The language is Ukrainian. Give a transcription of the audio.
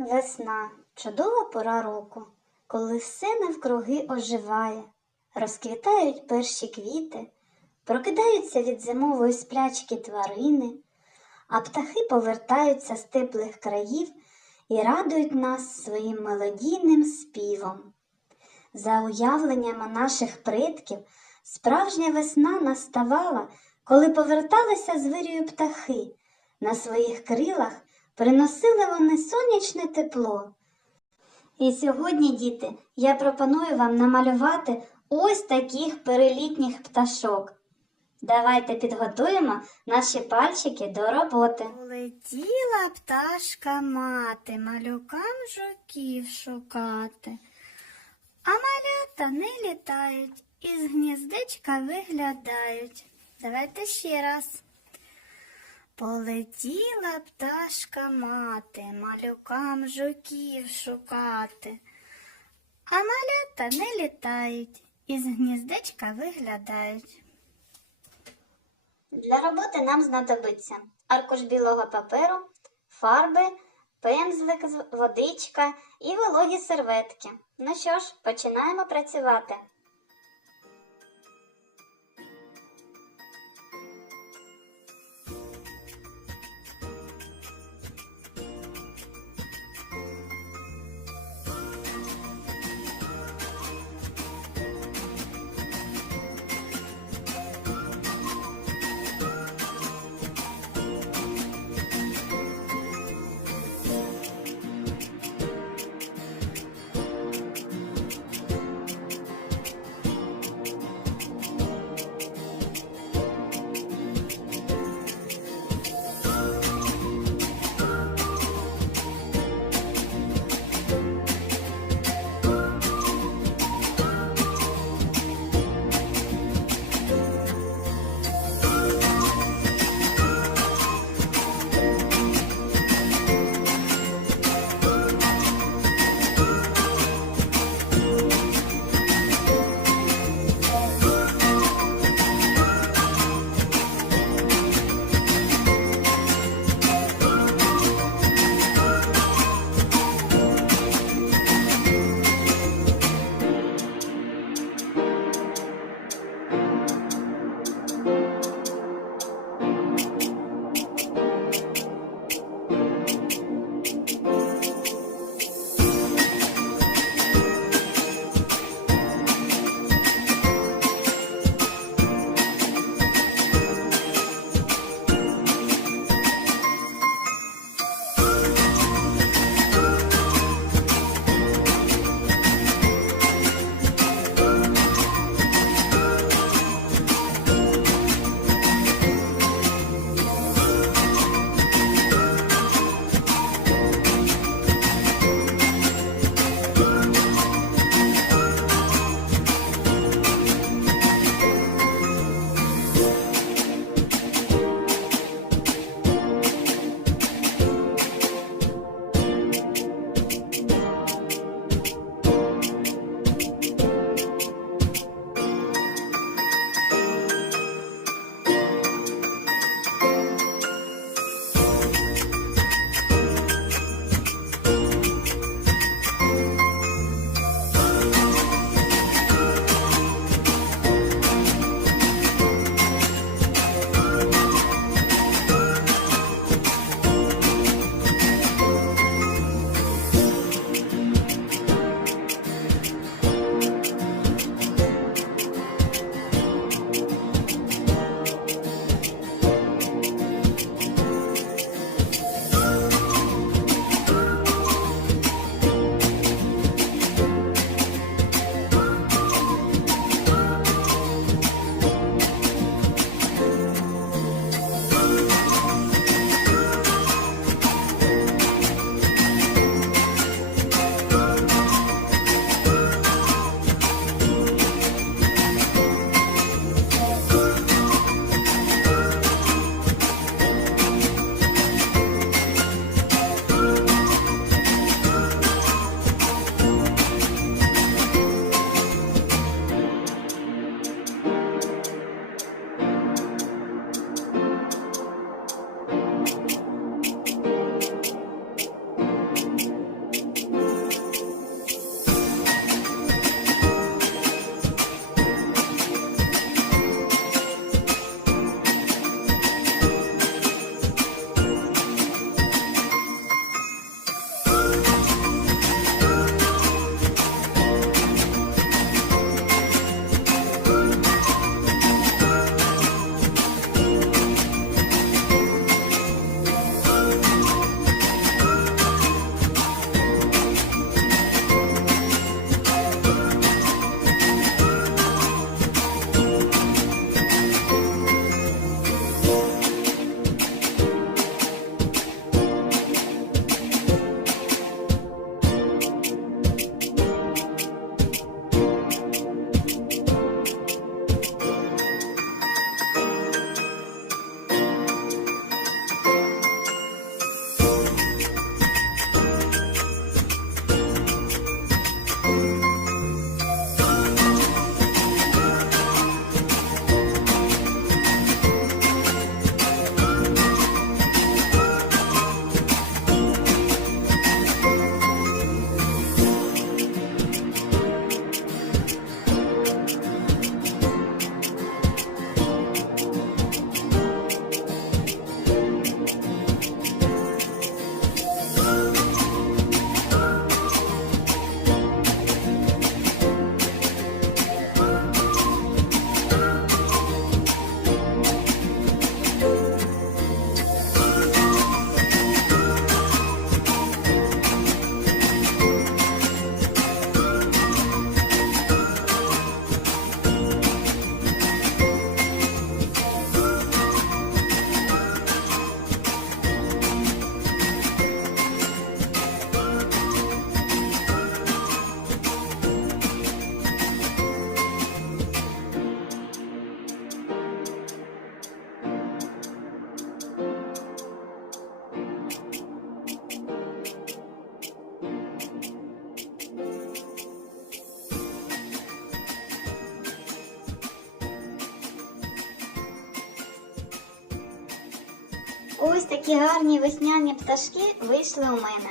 Весна – чудова пора року, коли все навкруги оживає, розквітають перші квіти, прокидаються від зимової сплячки тварини, а птахи повертаються з теплих країв і радують нас своїм мелодійним співом. За уявленнями наших предків, справжня весна наставала, коли поверталися з вирію птахи. На своїх крилах приносили вони сонячне тепло. І сьогодні, діти, я пропоную вам намалювати ось таких перелітніх пташок. Давайте підготуємо наші пальчики до роботи. Полетіла пташка мати, малюкам жуків шукати. А малята не літають, із гніздечка виглядають. Давайте ще раз. Полетіла пташка мати, малюкам жуків шукати. А малята не літають, із гніздечка виглядають. Для роботи нам знадобиться аркуш білого паперу, фарби, пензлик, водичка і вологі серветки. Ну що ж, починаємо працювати. Ось такі гарні весняні пташки вийшли у мене.